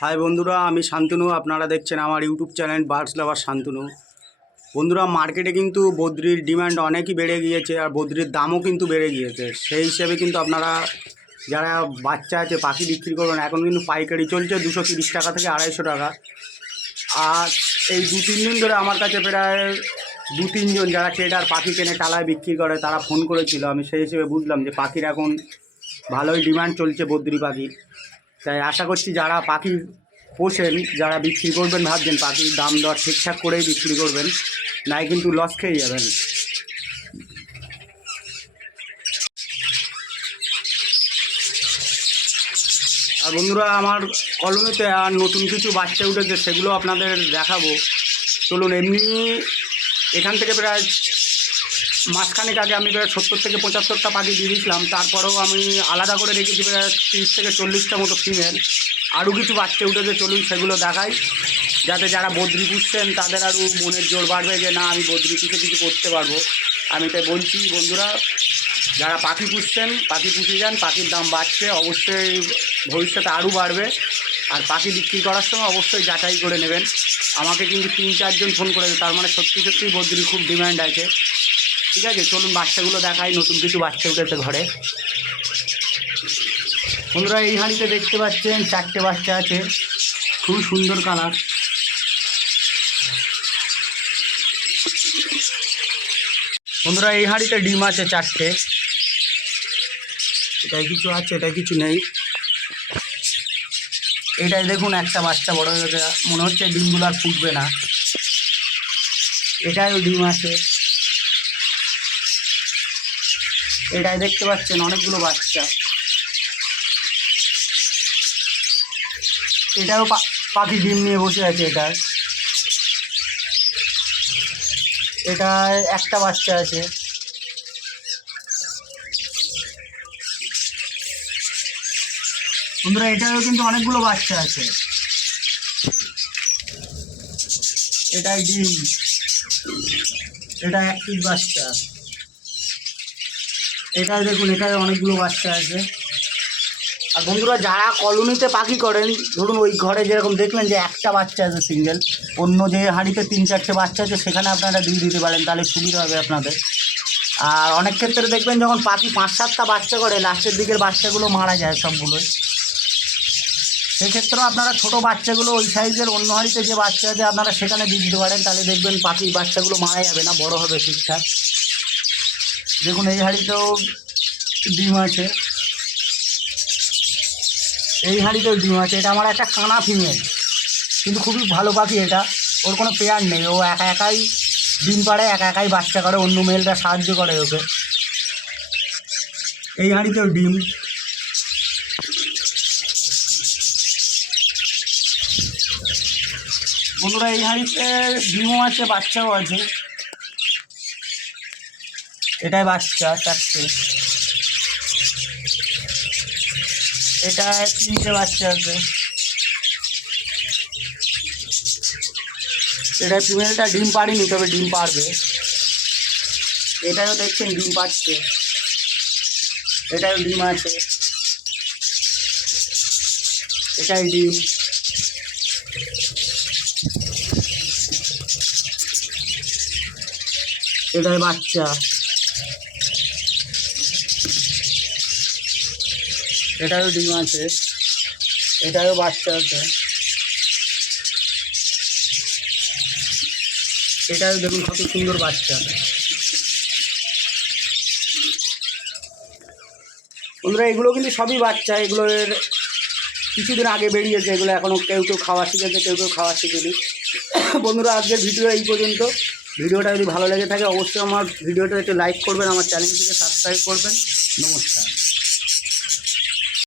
High বন্ধুরা, আমি শান্তনু, আপনারা দেখছেন আমার YouTube channel birds lover Shantanu. বন্ধুরা, মার্কেটে কিন্তু বদ্রির ডিমান্ড অনেকই বেড়ে গিয়েছে আর বদ্রির দামও কিন্তু বেড়ে গিয়েছে। সেই হিসেবে কিন্তু আপনারা যারা বাচ্চা আছে, পাখি বিক্রি করবেন, এখন কিন্তু পাইকারি চলছে দুশো তিরিশ টাকা থেকে আড়াইশো টাকা। আর এই দু তিন দিন ধরে আমার কাছে প্রায় দু তিনজন যারা ট্রেডার পাখি কেনে, টালায় বিক্রি করে, তারা ফোন করেছিল। আমি সেই হিসেবে বুঝলাম যে পাখির এখন ভালোই ডিমান্ড চলছে বদ্রি পাখির। তাই আশা করছি যারা পাখি পোষেন, যারা বিক্রি করবেন ভাবছেন, পাখির দাম দর ঠিকঠাক করেই বিক্রি করবেন, নাই কিন্তু লস খেয়ে যাবেন। আর বন্ধুরা, আমার কলোনিতে আর নতুন কিছু বাচ্চা উঠেছে, সেগুলো আপনাদের দেখাবো। চলুন, এমনি এখান থেকে প্রায় মাসখানেক আগে আমি প্রায় সত্তর থেকে পঁচাত্তরটা পাখি দিয়ে দিয়েছিলাম। তারপরেও আমি আলাদা করে রেখেছি প্রায় তিরিশ থেকে চল্লিশটা মতো ফিমেল আরও কিছু বাচ্চা উঠেছে, চলুন সেগুলো দেখাই। যাতে যারা বদ্রি পুষছেন, তাদের আরও মনের জোর বাড়বে যে, না, আমি বদ্রি পুষে কিছু করতে পারব। আমি তাই বলছি, বন্ধুরা, যারা পাখি পুষছেন, পাখি পুষে যান, পাখির দাম বাড়ছে, অবশ্যই ভবিষ্যতে আরও বাড়বে। আর পাখি বিক্রি করার সময় অবশ্যই যাচাই করে নেবেন। আমাকে কিন্তু তিন চারজন ফোন করেছে, তার মানে সত্যি সত্যিই বদ্রি খুব ডিম্যান্ড আছে। ঠিক আছে, চলুন বাচ্চাগুলো দেখাই, নতুন কিছু বাচ্চা উঠেছে ঘরে। বন্ধুরা, এই হাঁড়িতে দেখতে পাচ্ছেন, চারটে বাচ্চা আছে, খুব সুন্দর কালার। বন্ধুরা, এই হাঁড়িতে ডিম আছে চারটে। এটাই কিছু আছে, এটাই কিছু নেই। এটাই দেখুন, একটা বাচ্চা বড় হয়ে গেছে। মনে হচ্ছে ডিমগুলো আর ফুটবে না। এটাইও ডিম আছে। এটাই দেখতে পাচ্ছেন, অনেকগুলো বাচ্চা। এটাও পাখি ডিম নিয়ে বসে আছে এটা একটা বাচ্চা আছে। বন্ধুরা এটারও কিন্তু অনেকগুলো বাচ্চা আছে। এটাই ডিম। এটা এক পিস বাচ্চা। এটাই দেখুন, এটাই অনেকগুলো বাচ্চা আছে। আর বন্ধুরা, যারা কলোনিতে পাখি করেন, ধরুন ওই ঘরে যেরকম দেখলেন যে একটা বাচ্চা আছে সিঙ্গেল অন্য যে হাঁড়িতে তিন চারটে বাচ্চা আছে, সেখানে আপনারা দিয়ে দিতে পারেন, তাহলে সুবিধা হবে আপনাদের। আর অনেক ক্ষেত্রে দেখবেন যখন পাখি পাঁচ সাতটা বাচ্চা করে, লাস্টের দিকের বাচ্চাগুলো মারা যায় সবগুলোই। সেক্ষেত্রেও আপনারা ছোটো বাচ্চাগুলো ওই সাইজের অন্য হাঁড়িতে যে বাচ্চা আছে, আপনারা সেখানে দিয়ে দিতে পারেন, তাহলে দেখবেন পাখির বাচ্চাগুলো মারা যাবে না, বড় হবে ঠিকঠাক। দেখুন, এই হাঁড়িতেও ডিম আছে। এই হাঁড়িতেও ডিম আছে। এটা আমার একটা কানা ফিমেল, কিন্তু খুবই ভালো পাখি এটা। ওর কোনো পেয়ার নেই। ও একা একাই ডিম পাড়ে, একা একাই বাচ্চা করে। অন্য মেলটা সাহায্য করে ওকে। এই হাঁড়িতেও ডিম। বন্ধুরা, এই হাঁড়িতে ডিমও আছে, বাচ্চাও আছে। এটাই বাচ্চা, চারটে। এটা তিনটে বাচ্চা আছে এটা ফিমেলটা ডিম পারিনি তবে ডিম পারবে এটাও দেখছেন ডিম পাচ্ছে এটাও ডিম আছে। এটাই ডিম। এটাই বাচ্চা। এটারও ডিম আছে। এটারও বাচ্চা আছে। এটাও দেখুন কত সুন্দর বাচ্চা। বন্ধুরা, এগুলো কিন্তু সবই বাচ্চা। এগুলোর কিছুদিন আগে বেরিয়েছে। এগুলো এখনও কেউ কেউ খাওয়া শিখেছে, কেউ কেউ খাওয়া শিখেনি। বন্ধুরা, আজকের ভিডিও এই পর্যন্ত। ভিডিওটা যদি ভালো লেগে থাকে, অবশ্যই আমার ভিডিওটা একটু লাইক করবেন, আমার চ্যানেলটিকে সাবস্ক্রাইব করবেন। নমস্কার।